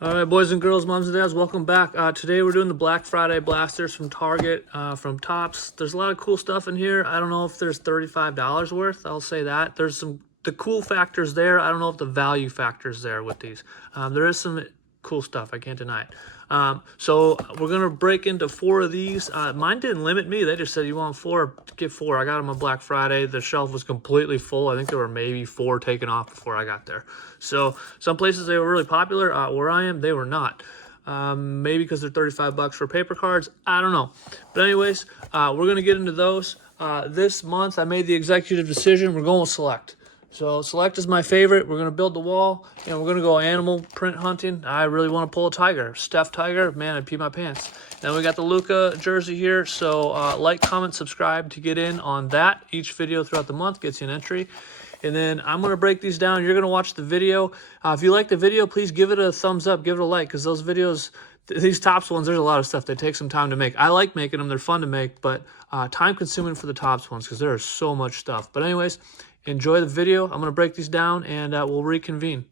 All right, boys and girls, moms and dads, welcome back. Today we're doing the Black Friday blasters from Target, from Tops. There's a lot of cool stuff in here. I don't know if there's $35 worth. I'll say that. There's the cool factors there. I don't know if the value factors there with these. There is some cool stuff, I can't deny it. So we're gonna break into 4 of these. Mine didn't limit me. They just said you want 4, get 4. I got them on Black Friday. The shelf was completely full. I think there were maybe 4 taken off before I got there. So some places they were really popular. Where I am, they were not. Maybe because they're 35 bucks for paper cards. I don't know. But anyways, we're gonna get into those. This month I made the executive decision. We're going with Select. So Select is my favorite. We're going to build the wall, and we're going to go animal print hunting. I really want to pull a tiger. Steph Tiger, man, I'd pee my pants. And we got the Luca jersey here. So like, comment, subscribe to get in on that. Each video throughout the month gets you an entry. And then I'm going to break these down. You're going to watch the video. If you like the video, please give it a thumbs up, give it a like, because those videos, these Tops ones, there's a lot of stuff. They take some time to make. I like making them. They're fun to make, but time consuming for the Tops ones because there is so much stuff. But anyways, enjoy the video. I'm going to break these down and we'll reconvene.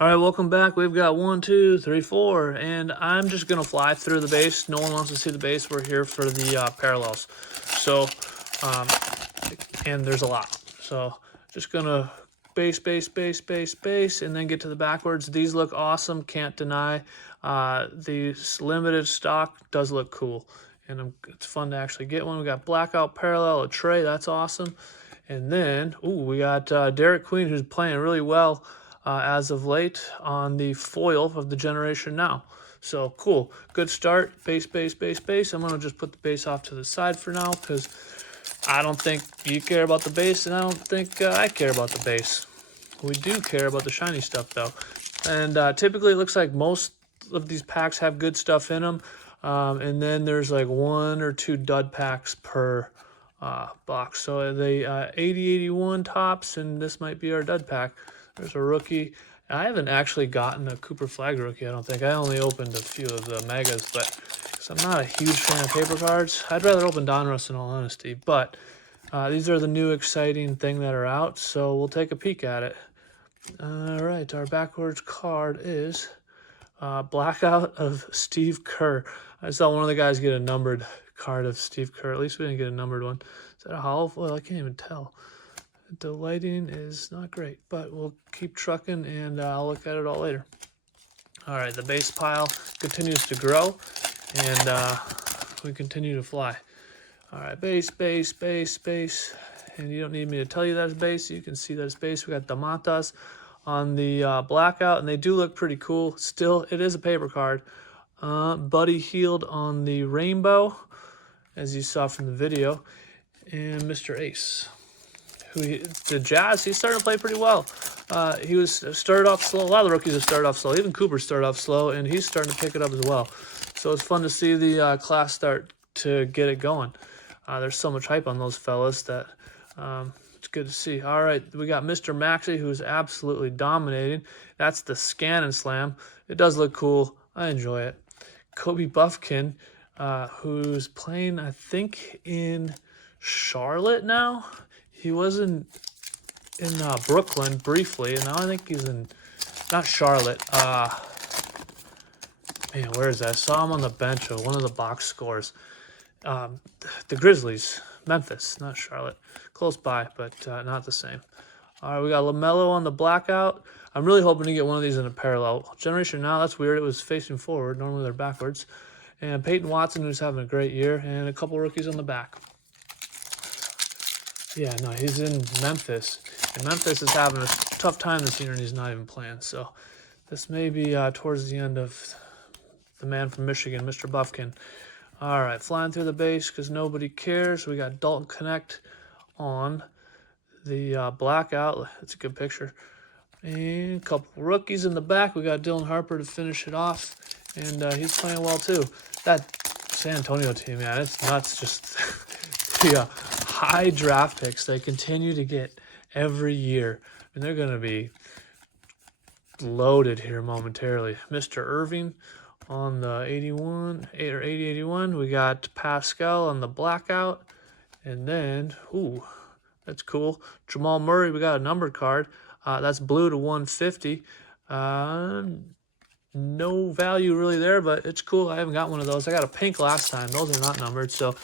All right, welcome back. We've got 1, 2, 3, 4, and I'm just gonna fly through the base. No one wants to see the base. We're here for the parallels. So, and there's a lot. So, just gonna base, and then get to the backwards. These look awesome. Can't deny. The limited stock does look cool, and it's fun to actually get one. We got Blackout Parallel, a tray. That's awesome. And then, we got Derek Queen, who's playing really well. As of late on the foil of the Generation Now. So cool, good start. Base. I'm gonna just put the base off to the side for now because I don't think you care about the base, and I don't think I care about the base. We do care about the shiny stuff though. And typically it looks like most of these packs have good stuff in them. And then there's like 1 or 2 dud packs per box. So they 80-81 Tops, and this might be our dud pack. There's a rookie. I haven't actually gotten a Cooper Flagg rookie, I don't think. I only opened a few of the megas, but because I'm not a huge fan of paper cards. I'd rather open Donruss in all honesty. But these are the new exciting thing that are out, so we'll take a peek at it. All right, our backwards card is Blackout of Steve Kerr. I saw one of the guys get a numbered card of Steve Kerr. At least we didn't get a numbered one. Is that a hollow foil? I can't even tell. The lighting is not great, but we'll keep trucking and I'll look at it all later. All right, the base pile continues to grow and we continue to fly. All right, base, base, base, base. And you don't need me to tell you that it's base. You can see that it's base. We got the Mantas on the Blackout, and they do look pretty cool. Still, it is a paper card. Buddy Healed on the Rainbow, as you saw from the video. And Mr. Ace. The Jazz, he's starting to play pretty well. He was started off slow. A lot of the rookies have started off slow. Even Cooper started off slow, and he's starting to pick it up as well. So it's fun to see the class start to get it going. There's so much hype on those fellas that it's good to see. All right, we got Mr. Maxey, who's absolutely dominating. That's the Scan and Slam. It does look cool. I enjoy it. Kobe Buffkin, who's playing, I think, in Charlotte now. He was in Brooklyn briefly, and now I think he's in, not Charlotte. Man, where is that? I saw him on the bench of one of the box scores. The Grizzlies, Memphis, not Charlotte. Close by, but not the same. All right, we got LaMelo on the Blackout. I'm really hoping to get one of these in a parallel. Generation Now, that's weird. It was facing forward. Normally they're backwards. And Peyton Watson, who's having a great year, and a couple rookies on the back. Yeah, no, he's in Memphis. And Memphis is having a tough time this year, and he's not even playing. So this may be towards the end of the man from Michigan, Mr. Buffkin. All right, flying through the base because nobody cares. We got Dalton Connect on the Blackout. That's a good picture. And a couple rookies in the back. We got Dylan Harper to finish it off, and he's playing well too. That San Antonio team, man, it's nuts. Just the high draft picks they continue to get every year. And they're going to be loaded here momentarily. Mr. Irving on the 80-81. We got Pascal on the Blackout. And then, ooh, that's cool. Jamal Murray, we got a numbered card. That's blue to 150. No value really there, but it's cool. I haven't got one of those. I got a pink last time. Those are not numbered. So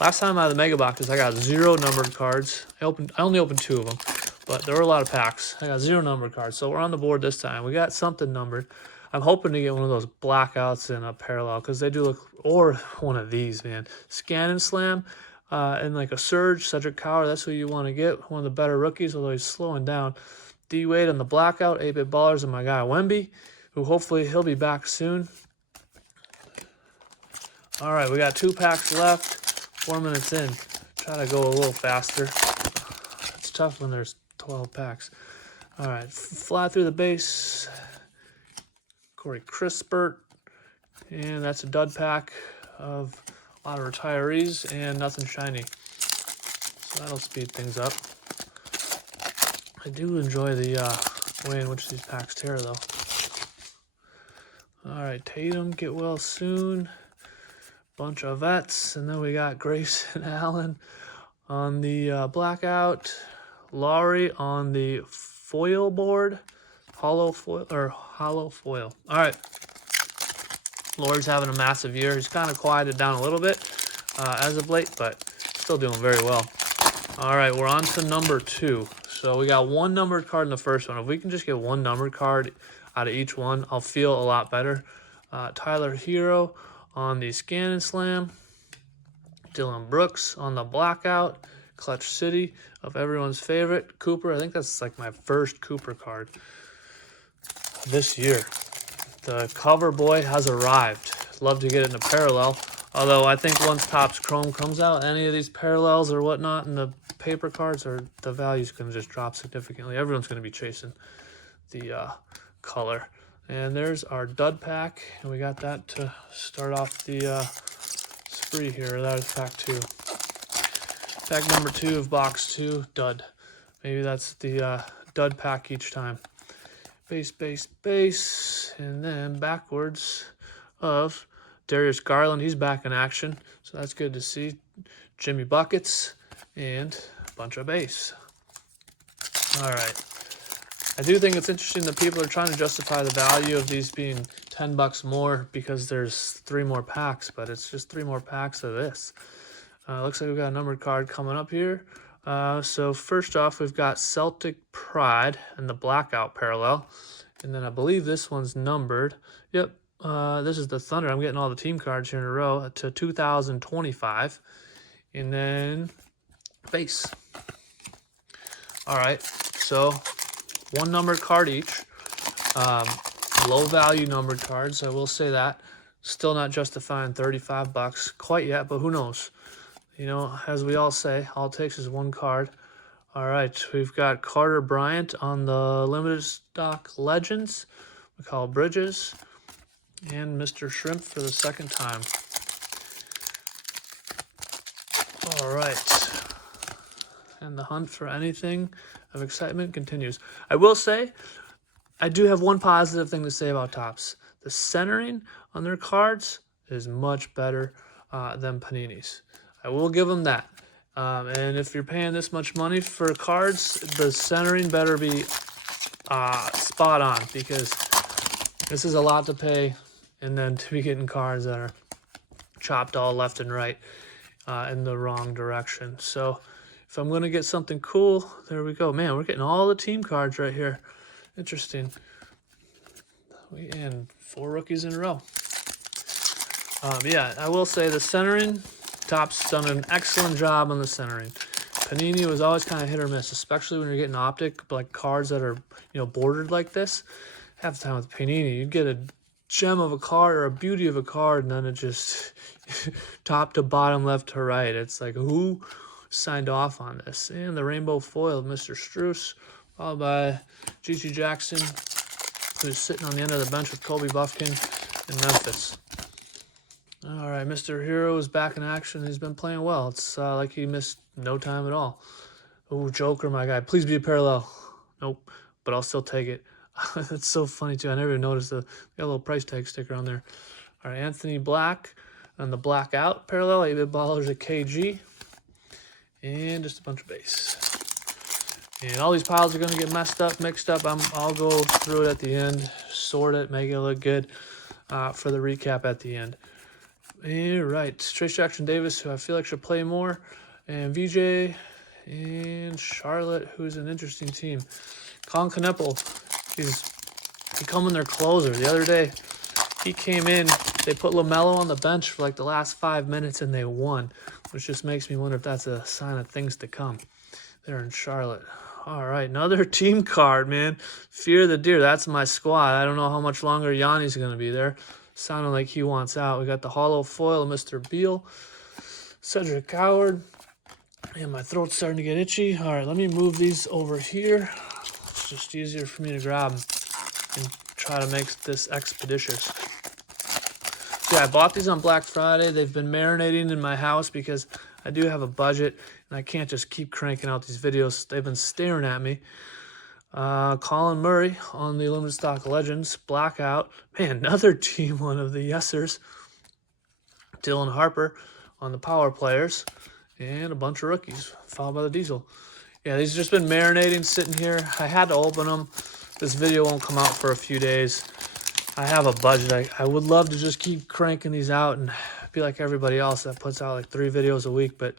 last time out of the mega boxes, I got 0 numbered cards. I only opened 2 of them, but there were a lot of packs. I got 0 numbered cards. So we're on the board this time. We got something numbered. I'm hoping to get one of those Blackouts in a parallel because they do look, or one of these, man. Scan and Slam and like a Surge, Cedric Coward. That's who you want to get. One of the better rookies, although he's slowing down. D Wade on the Blackout, 8-Bit Ballers, and my guy Wemby, who hopefully he'll be back soon. All right, we got 2 packs left, 4 minutes in. Try to go a little faster. It's tough when there's 12 packs. All right, fly through the base. Corey Crispert, and that's a dud pack of a lot of retirees and nothing shiny. So that'll speed things up. I do enjoy the way in which these packs tear, though. All right, Tatum, get well soon. Bunch of vets, and then we got Grayson Allen on the Blackout. Laurie on the foil board. Hollow foil. All right. Laurie's having a massive year. He's kind of quieted down a little bit as of late, but still doing very well. All right, we're on to number 2. So we got 1 numbered card in the first one. If we can just get 1 numbered card out of each one, I'll feel a lot better. Tyler Hero on the Scan and Slam. Dylan Brooks on the Blackout. Clutch City of everyone's favorite. Cooper, I think that's like my first Cooper card this year. The cover boy has arrived. Love to get it in a parallel. Although I think once Topps Chrome comes out, any of these parallels or whatnot in the paper cards, or the value's going to just drop significantly. Everyone's going to be chasing the color. And there's our dud pack, and we got that to start off the spree here. That is pack 2. Pack number 2 of box 2, dud. Maybe that's the dud pack each time. Base, base, base, and then backwards of Darius Garland. He's back in action, so that's good to see. Jimmy Buckets, and a bunch of base. All right. I do think it's interesting that people are trying to justify the value of these being $10 more because there's 3 more packs, but it's just 3 more packs of this. Looks like we've got a numbered card coming up here. So first off, we've got Celtic Pride and the Blackout Parallel. And then I believe this one's numbered. Yep, this is the Thunder. I'm getting all the team cards here in a row to 2025. And then base. All right, so 1 numbered card each. Low value numbered cards, I will say that. Still not justifying $35 quite yet, but who knows? You know, as we all say, all it takes is 1 card. All right, we've got Carter Bryant on the limited stock Legends, Mikal Bridges, and Mr. Shrimp for the 2nd time. All right, and the hunt for anything of excitement continues. I will say, I do have one positive thing to say about Topps. The centering on their cards is much better than Panini's. I will give them that. And if you're paying this much money for cards, the centering better be spot on, because this is a lot to pay, and then to be getting cards that are chopped all left and right in the wrong direction. So if I'm going to get something cool, there we go. Man, we're getting all the team cards right here. Interesting. And 4 rookies in a row. Yeah, I will say the centering, Topps done an excellent job on the centering. Panini was always kind of hit or miss, especially when you're getting optic, like cards that are, you know, bordered like this. Half the time with Panini, you get a gem of a card or a beauty of a card, and then it just top to bottom, left to right. It's like, who signed off on this? And the rainbow foil of Mr. Strus, followed by G.G. Jackson, who's sitting on the end of the bench with Kobe Buffkin in Memphis. All right, Mr. Hero is back in action. He's been playing well. It's like he missed no time at all. Oh, Joker, my guy. Please be a parallel. Nope, but I'll still take it. That's so funny, too. I never even noticed got a little price tag sticker on there. All right, Anthony Black on the Blackout Parallel. 8-bit ballers at KG. And just a bunch of base. And all these piles are going to get mixed up. I'll go through it at the end, sort it, make it look good for the recap at the end. All right, Trace Jackson Davis, who I feel like should play more, and VJ, and Charlotte, who's an interesting team. Colin Kneppel, he's becoming their closer. The other day, he came in, they put LaMelo on the bench for like the last 5 minutes, and they won, which just makes me wonder if that's a sign of things to come. They're in Charlotte. All right, another team card, man. Fear the Deer, that's my squad. I don't know how much longer Yanni's going to be there. Sounding like he wants out. We got the hollow foil of Mr. Beal, Cedric Coward, and my throat's starting to get itchy. All right, let me move these over here. It's just easier for me to grab them and try to make this expeditious. Yeah, I bought these on Black Friday. They've been marinating in my house because I do have a budget, and I can't just keep cranking out these videos. They've been staring at me. Colin Murray on the limited stock Legends Blackout. Man, another team one of the Yesers. Dylan Harper on the Power Players, and a bunch of rookies, followed by the Diesel. Yeah, these have just been marinating, sitting here. I had to open them. This video won't come out for a few days. I have a budget. I would love to just keep cranking these out and be like everybody else that puts out like 3 videos a week, but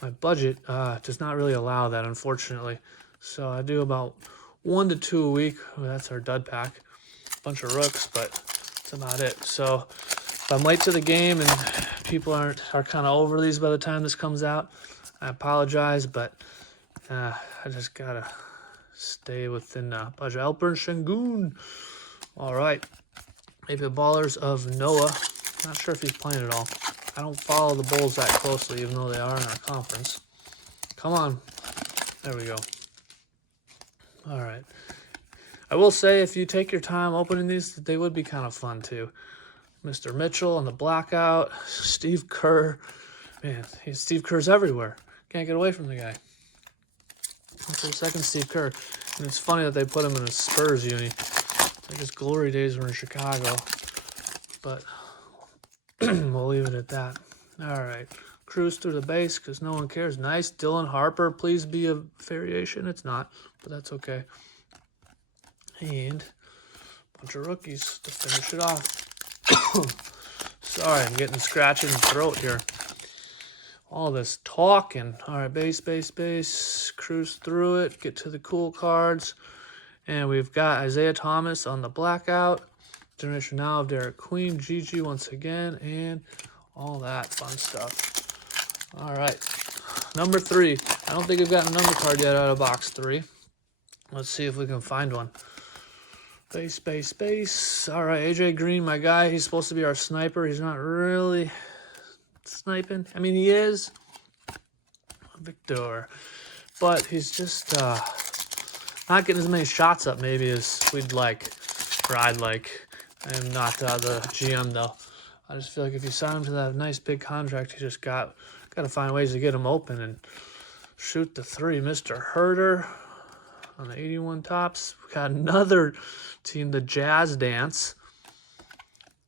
my budget does not really allow that, unfortunately. So I do about 1 to 2 a week. Oh, that's our dud pack. Bunch of rooks, but that's about it. So if I'm late to the game and people are kind of over these by the time this comes out, I apologize, but I just gotta stay within budget. Alpern Şengün. All right. Maybe the ballers of Noah. Not sure if he's playing at all. I don't follow the Bulls that closely, even though they are in our conference. Come on. There we go. All right. I will say, if you take your time opening these, they would be kind of fun, too. Mr. Mitchell on the Blackout. Steve Kerr. Man, Steve Kerr's everywhere. Can't get away from the guy. That's the second Steve Kerr. And it's funny that they put him in a Spurs uni. Like his glory days were in Chicago. But we'll leave it at that. All right. Cruise through the base because no one cares. Nice. Dylan Harper, please be a variation. It's not, but that's okay. And Bunch of rookies to finish it off. Sorry, I'm getting scratchy in the throat here. All this talking. All right, base. Cruise through it. Get to the cool cards. And we've got Isaiah Thomas on the Blackout. Generation Now of Derek Queen. Gigi once again. And all that fun stuff. All right. Number 3. I don't think we've got a number card yet out of box 3. Let's see if we can find one. Base. All right, AJ Green, my guy. He's supposed to be our sniper. He's not really sniping. I mean, he is. Victor. But he's just not getting as many shots up maybe as we'd like, or I'd like. I am not the GM, though. I just feel like if you sign him to that nice big contract, you just got to find ways to get him open and shoot the 3. Mr. Herder on the 81 tops. We got another team, the Jazz Dance.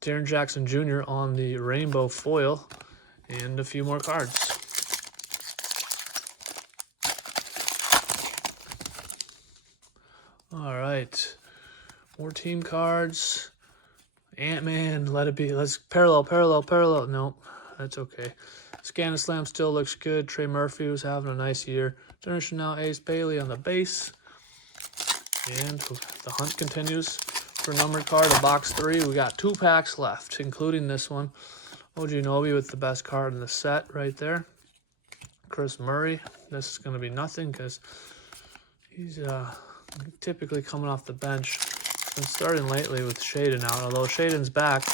Darren Jackson Jr. on the rainbow foil. And a few more cards. All right. More team cards. Ant-Man, let it be. Let's parallel. Nope, that's okay. Scan-a-Slam still looks good. Trey Murphy was having a nice year. Generation Now, Ace Bailey on the base. And the hunt continues for numbered card of box 3. We got 2 packs left, including this one. Ojinobi with the best card in the set right there. Chris Murray. This is going to be nothing because he's typically coming off the bench. Been starting lately with Shaden out, although Shaden's back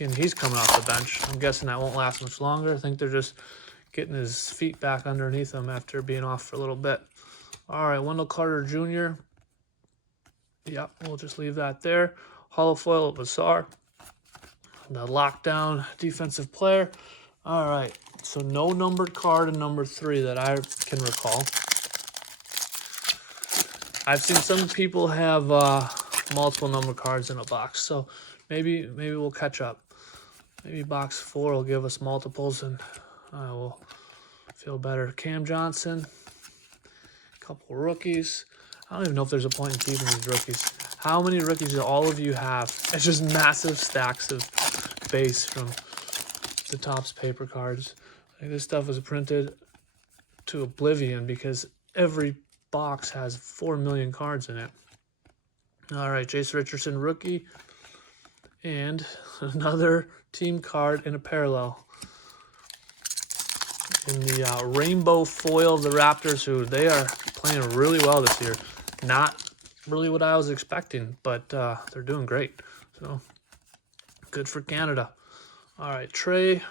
and he's coming off the bench. I'm guessing that won't last much longer. I think they're just getting his feet back underneath him after being off for a little bit. All right, Wendell Carter Jr. Yep, we'll just leave that there. Hollow foil of Bassar. The lockdown defensive player. All right, so no numbered card in number 3 that I can recall. I've seen some people have multiple number cards in a box, so maybe we'll catch up. Maybe box 4 will give us multiples and we'll feel better. Cam Johnson, a couple rookies. I don't even know if there's a point in keeping these rookies. How many rookies do all of you have? It's just massive stacks of base from the Topps paper cards. Like this stuff was printed to oblivion because every box has 4 million cards in it. All right, Jace Richardson, rookie. And another team card in a parallel. In the rainbow foil of the Raptors, who they are playing really well this year. Not really what I was expecting, but they're doing great. So, good for Canada. All right, Trey.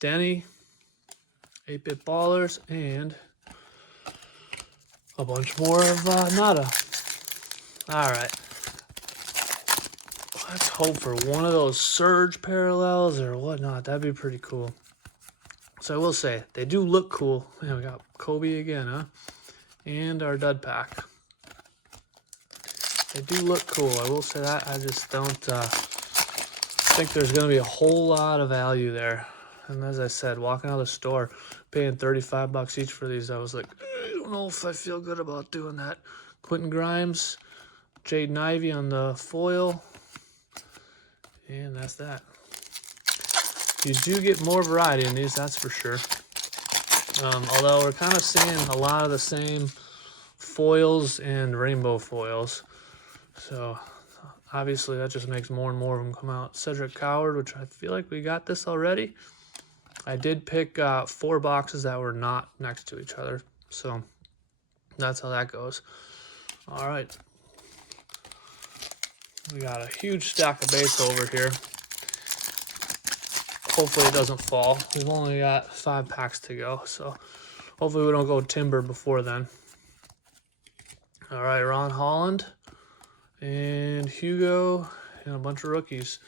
Denny. 8-Bit Ballers. And a bunch more of Nada. All right. Let's hope for one of those surge parallels or whatnot. That'd be pretty cool. So I will say, they do look cool. Man, we got Kobe again, huh? And our dud pack. They do look cool. I will say that. I just don't think there's going to be a whole lot of value there. And as I said, walking out of the store, paying $35 each for these, I was like, I don't know if I feel good about doing that. Quentin Grimes, Jaden Ivey on the foil. And that's that. You do get more variety in these, that's for sure. Although we're kind of seeing a lot of the same foils and rainbow foils. So obviously that just makes more and more of them come out. Cedric Coward, which I feel like we got this already. I did pick 4 boxes that were not next to each other. So that's how that goes. All right. We got a huge stack of base over here. Hopefully it doesn't fall. We've only got 5 packs to go, so hopefully we don't go timber before then. All right, Ron Holland and Hugo and a bunch of rookies.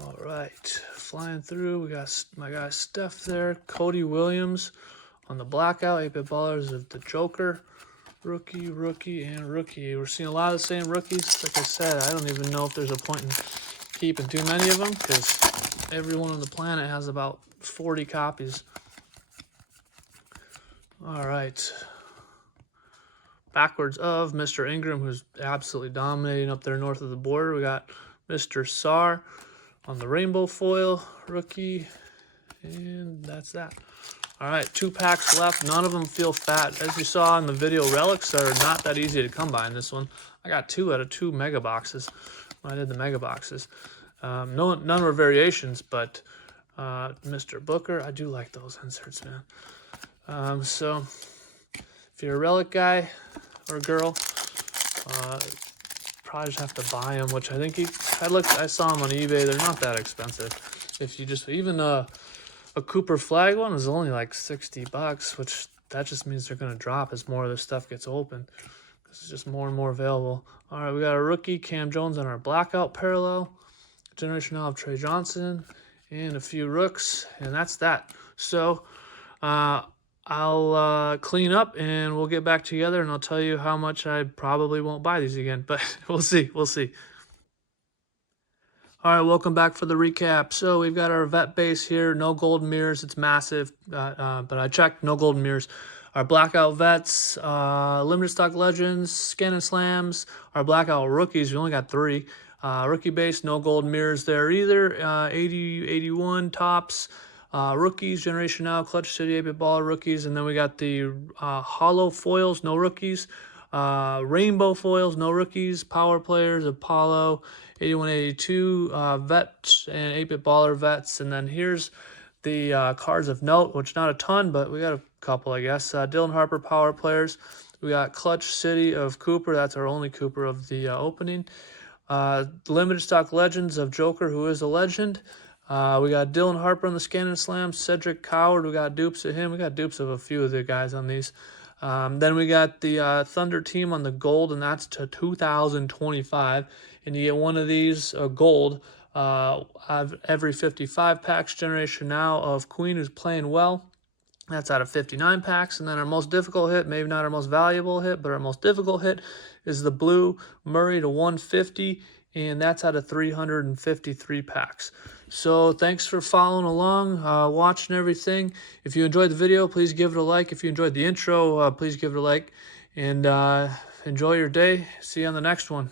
All right, flying through. We got my guy Steph there. Cody Williams on the Blackout. 8-Bit Ballers of the Joker. Rookie, and rookie. We're seeing a lot of the same rookies. Like I said, I don't even know if there's a point in keeping too many of them because everyone on the planet has about 40 copies. All right. Backwards of Mr. Ingram, who's absolutely dominating up there north of the border. We got Mr. Sar on the rainbow foil rookie, and that's that. All right, 2 packs left. None of them feel fat. As you saw in the video, relics are not that easy to come by in this one. I got 2 out of 2 mega boxes when I did the mega boxes. None were variations, but Mr. Booker, I do like those inserts, man. So if you're a relic guy or girl, probably just have to buy them, which I think I saw them on eBay. They're not that expensive. If you just, even a Cooper Flagg one is only like $60, which that just means they're going to drop as more of this stuff gets open. It's just more and more available. All right, we got a rookie, Cam Jones, on our Blackout Parallel. Generation Now of Trey Johnson, and a few rooks, and that's that. So I'll clean up, and we'll get back together, and I'll tell you how much I probably won't buy these again, but we'll see. All right, welcome back for the recap. So we've got our vet base here, no golden mirrors. It's massive, but I checked, no golden mirrors. Our blackout vets, limited stock legends, scan and slams. Our blackout rookies, we only got 3. Rookie base, no gold mirrors there either. 80, 81 tops. Rookies, Generation Now, Clutch City, 8-bit baller rookies. And then we got the hollow foils, no rookies. Rainbow foils, no rookies. Power players, Apollo, 81, 82 vets, and 8-bit baller vets. And then here's the cards of note, which not a ton, but we got a couple, I guess. Dylan Harper, power players. We got Clutch City of Cooper. That's our only Cooper of the opening. Limited stock legends of Joker, who is a legend. We got Dylan Harper on the Scan and Slam. Cedric Coward, we got dupes of him. We got dupes of a few of the guys on these. Then we got the Thunder team on the gold, and that's to 2025. And you get one of these gold every 55 packs. Generation Now of Queen, who's playing well. That's out of 59 packs. And then our most difficult hit, maybe not our most valuable hit, but our most difficult hit is the blue Murray to 150. And that's out of 353 packs. So thanks for following along, watching everything. If you enjoyed the video, please give it a like. If you enjoyed the intro, please give it a like. And enjoy your day. See you on the next one.